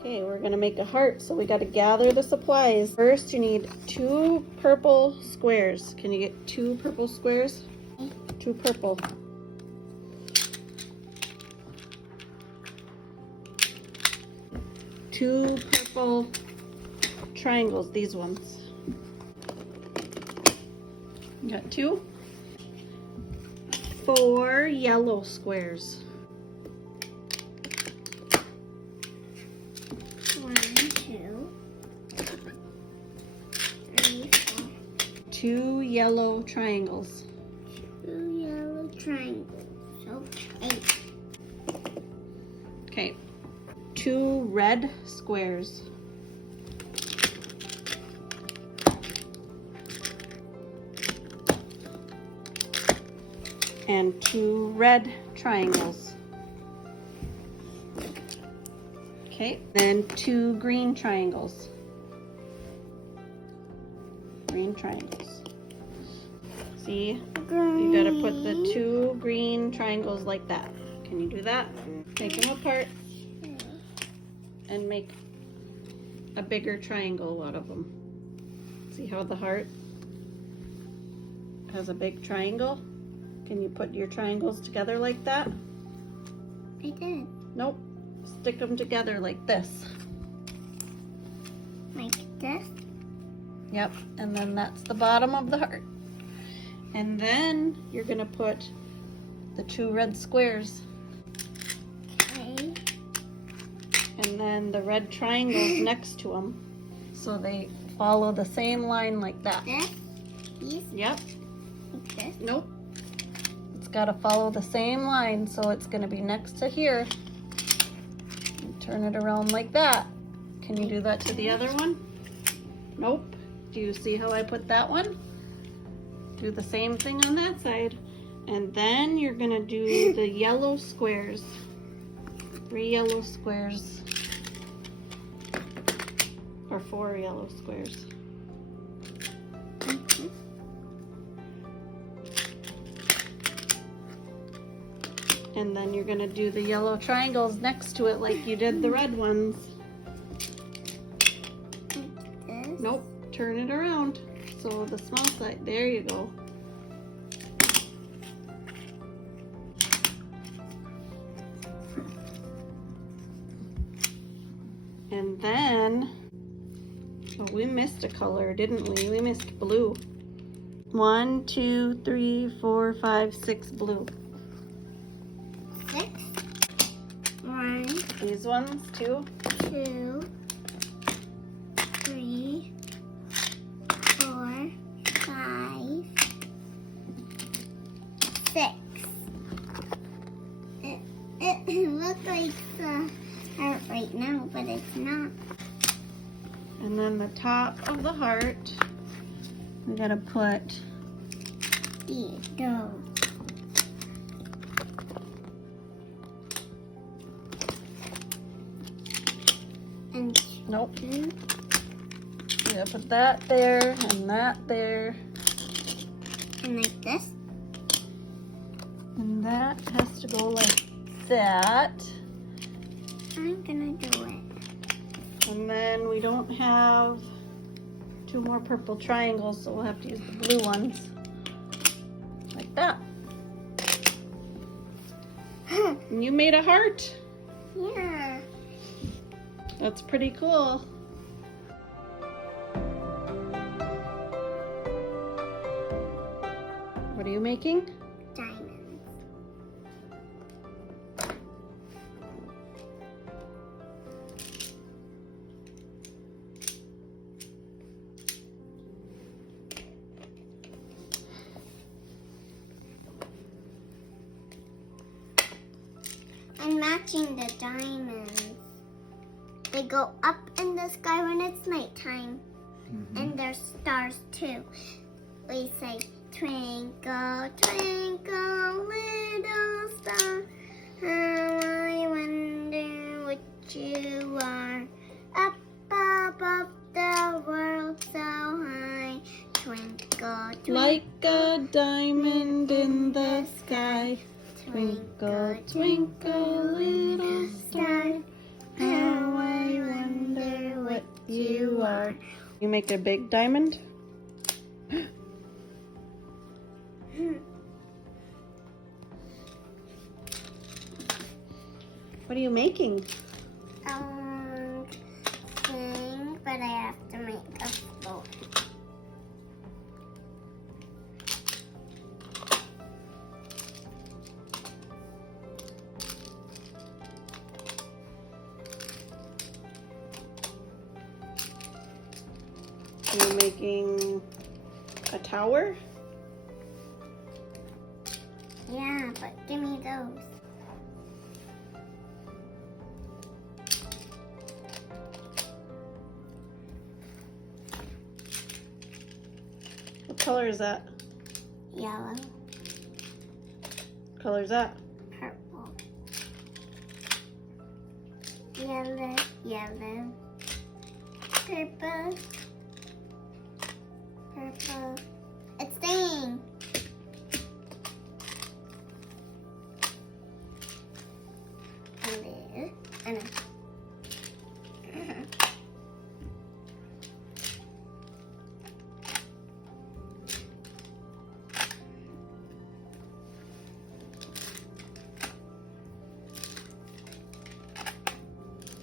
Okay, we're gonna make a heart, so we gotta gather the supplies. First, you need 2 purple squares. Can you get 2 purple squares? 2 purple. Two purple triangles, these ones. You got 2. 4 yellow squares. 1, 2, 3, 4. 2 yellow triangles. 2 yellow triangles. Okay. Okay. 2 red squares. And 2 red triangles. Okay, then 2 green triangles. Green triangles. See, you gotta put the 2 green triangles like that. Can you do that? Take them apart and make a bigger triangle out of them. See how the heart has a big triangle? Can you put your triangles together like that? I did. Nope. Stick them together like this. Like this? Yep, and then that's the bottom of the heart. And then you're gonna put the 2 red squares. Okay. And then the red triangles next to them. So they follow the same line like that. This? These? Yep. Like this? Nope. It's gotta follow the same line, so it's gonna be next to here. And turn it around like that. Can you do that to the other one? Nope. Do you see how I put that one? Do the same thing on that side. And then you're gonna do the yellow squares. 3 yellow squares. Or 4 yellow squares. And then you're gonna do the yellow triangles next to it like you did the red ones. Like this? Nope, turn it around. So the small side, there you go. And then, oh, we missed a color, didn't we? We missed blue. 1, 2, 3, 4, 5, 6 blue. 6. 1, These ones too. 2, 3, 4, 5, 6. It looks like the heart right now, but it's not. And then the top of the heart, we gotta put The dough. And nope. You gotta put that there and that there. and like this. And that has to go like that. I'm gonna do it. And then we don't have 2 more purple triangles, so we'll have to use the blue ones. Like that. And you made a heart. Yeah. That's pretty cool. What are you making? Diamonds. I'm matching the diamonds. They go up in the sky when it's nighttime. And there's stars too. We say, twinkle, twinkle, little star, how I wonder what you are. Up above the world so high, twinkle, twinkle, Like a diamond in the sky. Twinkle, twinkle, little star, how I You are. You make a big diamond? What are you making? Thing, but I have to make a floor. Are you making a tower? Yeah, but give me those. What color is that? Yellow, What color is that? purple, yellow, yellow, purple, purple. It's staying. And this, and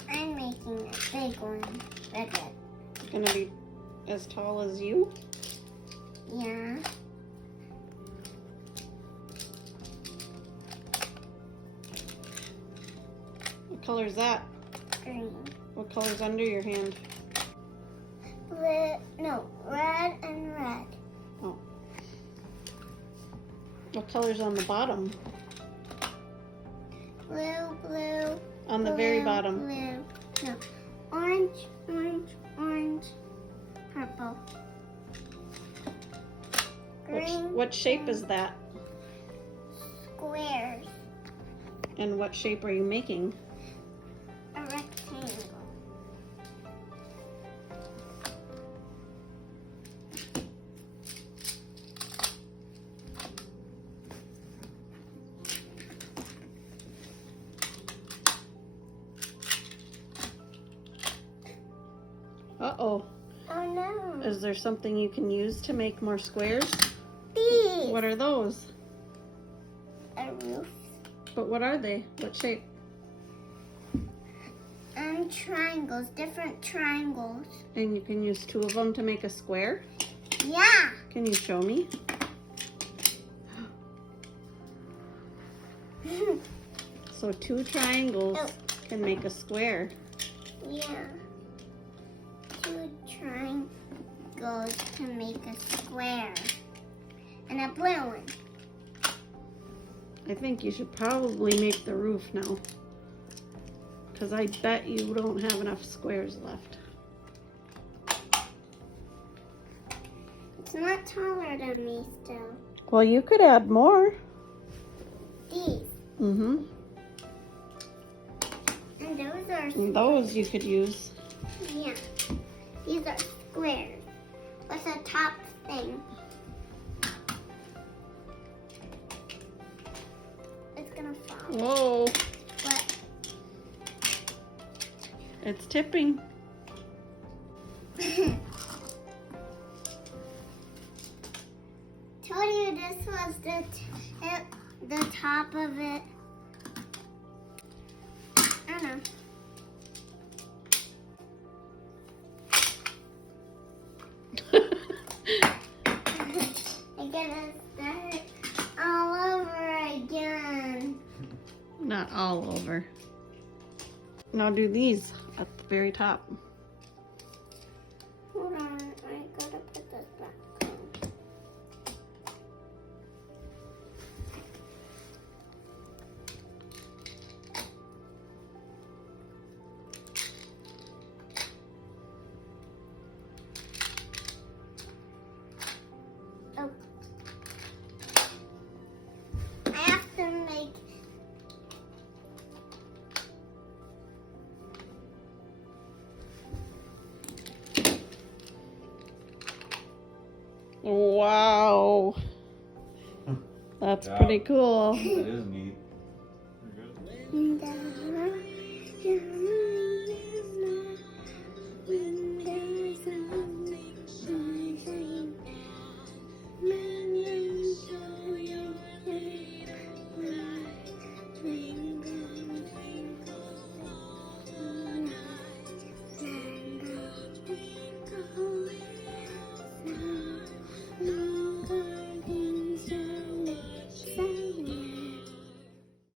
I'm making a big one. Look at. It's gonna be as tall as you? Yeah. What color is that? Green. What color's under your hand? Blue. No, red and red. Oh. What color's on the bottom? Blue, blue. On the very bottom. Blue. No. Orange, orange, orange. Purple. Green. What shape is that? Squares. And what shape are you making? A rectangle. Uh-oh. Oh no. Is there something you can use to make more squares? These. What are those? A roof. But what are they? What shape? And triangles. Different triangles. And you can use 2 of them to make a square? Yeah. Can you show me? So 2 triangles can make a square. Yeah. 2 triangles to make a square. And a blue one. I think you should probably make the roof now. Because I bet you don't have enough squares left. It's not taller than me still. Well, you could add more. These. Mm-hmm. And those are And those you could use. yeah. These are squares. With a top thing. It's gonna fall. Whoa, What? it's tipping. Told you this was the top of it. I don't know. I'm gonna start all over again. Not all over. Now do these at the very top. Hold on, I gotta put this back on. Oh. I have to make Wow. That's pretty cool. That is neat. You're good.